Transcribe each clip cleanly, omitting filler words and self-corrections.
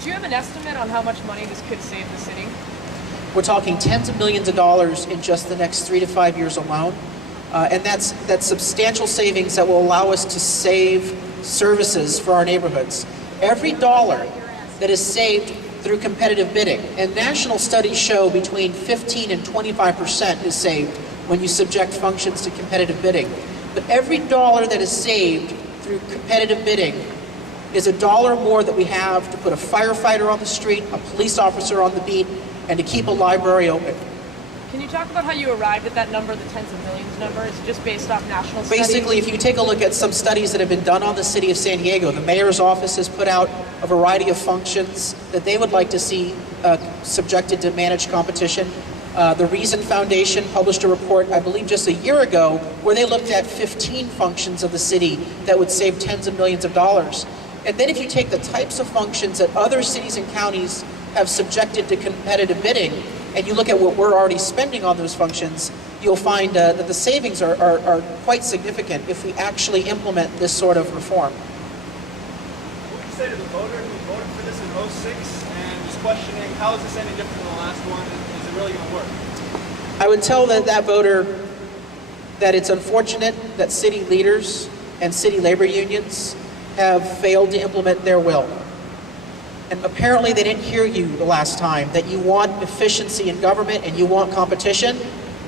Do you have an estimate on how much money this could save the city? We're talking tens of millions of dollars in just the next 3 to 5 years alone. And that's substantial savings that will allow us to save services for our neighborhoods. Every dollar that is saved through competitive bidding, and national studies show between 15 and 25% is saved when you subject functions to competitive bidding. But every dollar that is saved through competitive bidding is a dollar more that we have to put a firefighter on the street, a police officer on the beat, and to keep a library open. Can you talk about how you arrived at that number, the tens of millions number? Is it just based off national studies? Basically, if you take a look at some studies that have been done on the city of San Diego, the mayor's office has put out a variety of functions that they would like to see subjected to managed competition. The Reason Foundation published a report, I believe just a year ago, where they looked at 15 functions of the city that would save tens of millions of dollars. And then if you take the types of functions that other cities and counties have subjected to competitive bidding, and you look at what we're already spending on those functions, you'll find that the savings are quite significant if we actually implement this sort of reform. What would you say to the voter who voted for this in '06 and is questioning, how is this any different than the last one? Is it really going to work? I would tell that voter that it's unfortunate that city leaders and city labor unions have failed to implement their will. And apparently they didn't hear you the last time, that you want efficiency in government and you want competition.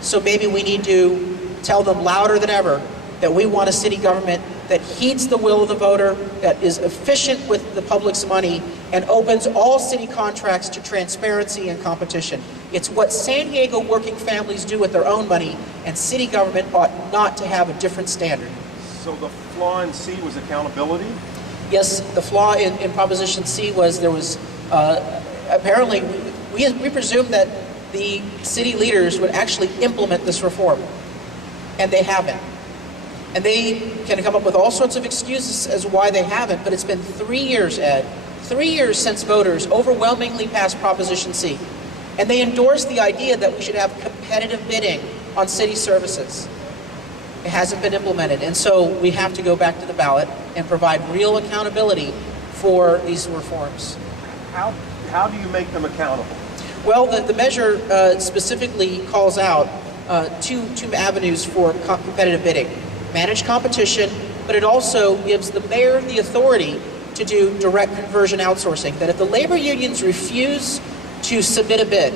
So maybe we need to tell them louder than ever that we want a city government that heeds the will of the voter, that is efficient with the public's money, and opens all city contracts to transparency and competition. It's what San Diego working families do with their own money, and city government ought not to have a different standard. So the flaw in C was accountability? Yes, the flaw in Proposition C was there was, apparently, we presumed that the city leaders would actually implement this reform, and they haven't. And they can come up with all sorts of excuses as why they haven't, but it's been 3 years, Ed, 3 years since voters overwhelmingly passed Proposition C. And they endorsed the idea that we should have competitive bidding on city services. It hasn't been implemented, and so we have to go back to the ballot and provide real accountability for these reforms. How do you make them accountable? Well, the measure specifically calls out two avenues for competitive bidding. Managed competition, but it also gives the mayor the authority to do direct conversion outsourcing, that if the labor unions refuse to submit a bid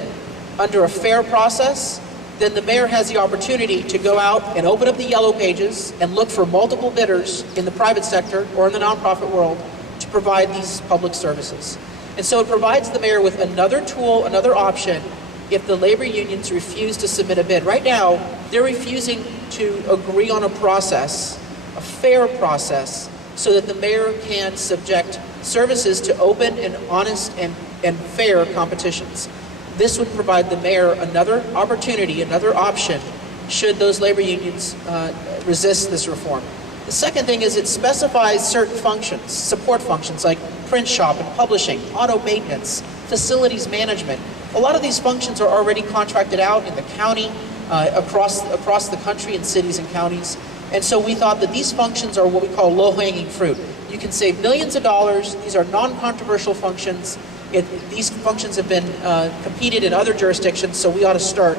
under a fair process, then the mayor has the opportunity to go out and open up the yellow pages and look for multiple bidders in the private sector or in the nonprofit world to provide these public services. And so it provides the mayor with another tool, another option, if the labor unions refuse to submit a bid. Right now, they're refusing to agree on a process, a fair process, so that the mayor can subject services to open and honest and fair competitions. This would provide the mayor another opportunity, another option, should those labor unions resist this reform. The second thing is it specifies certain functions, support functions like print shop and publishing, auto maintenance, facilities management. A lot of these functions are already contracted out in the county, across the country in cities and counties. And so we thought that these functions are what we call low-hanging fruit. You can save millions of dollars. These are non-controversial functions. These functions have been competed in other jurisdictions, so we ought to start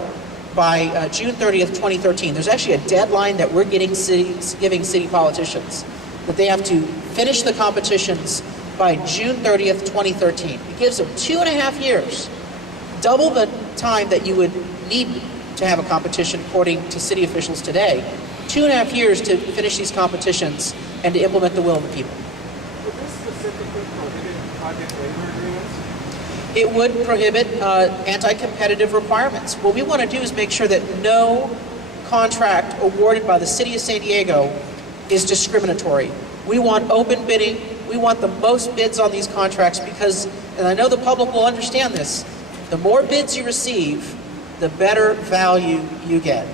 by June 30th, 2013. There's actually a deadline that we're giving city politicians, that they have to finish the competitions by June 30th, 2013. It gives them 2.5 years, double the time that you would need to have a competition according to city officials today. 2.5 years to finish these competitions and to implement the will of the people. Would this specifically prohibit project labor agreements? It would prohibit anti-competitive requirements. What we want to do is make sure that no contract awarded by the city of San Diego is discriminatory. We want open bidding. We want the most bids on these contracts because, and I know the public will understand this, the more bids you receive, the better value you get.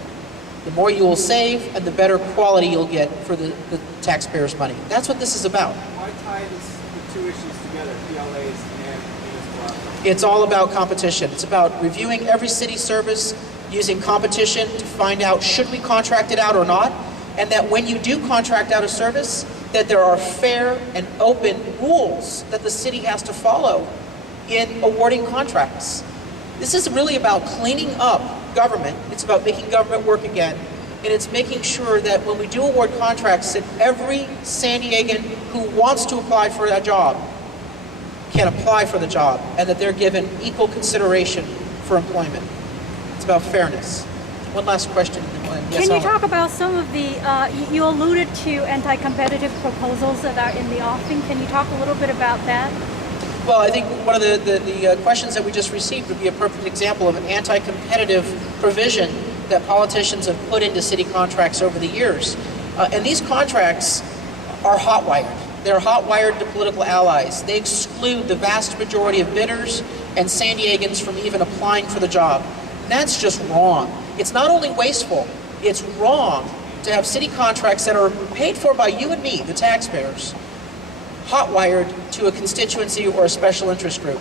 The more you will save and the better quality you'll get for the taxpayers' money. That's what this is about. Why tie the two issues together, PLAs and municipal outcomes? It's all about competition. It's about reviewing every city service, using competition to find out should we contract it out or not, and that when you do contract out a service, that there are fair and open rules that the city has to follow in awarding contracts. This is really about cleaning up government. It's about making government work again. And it's making sure that when we do award contracts, that every San Diegan who wants to apply for a job can apply for the job, and that they're given equal consideration for employment. It's about fairness. One last question. Yes, Can you Alma? talk about some of the, you alluded to anti-competitive proposals that are in the offing. Can you talk a little bit about that? Well, I think one of the questions that we just received would be a perfect example of an anti-competitive provision that politicians have put into city contracts over the years. And these contracts are hot-wired. They're hot-wired to political allies. They exclude the vast majority of bidders and San Diegans from even applying for the job. And that's just wrong. It's not only wasteful, it's wrong to have city contracts that are paid for by you and me, the taxpayers, hot-wired to a constituency or a special interest group.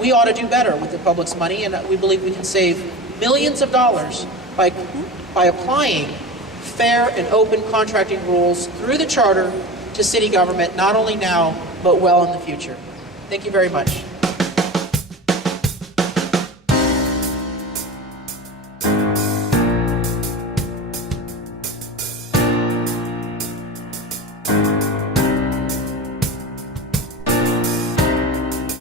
We ought to do better with the public's money, and we believe we can save millions of dollars by applying fair and open contracting rules through the charter to city government, not only now, but well in the future. Thank you very much.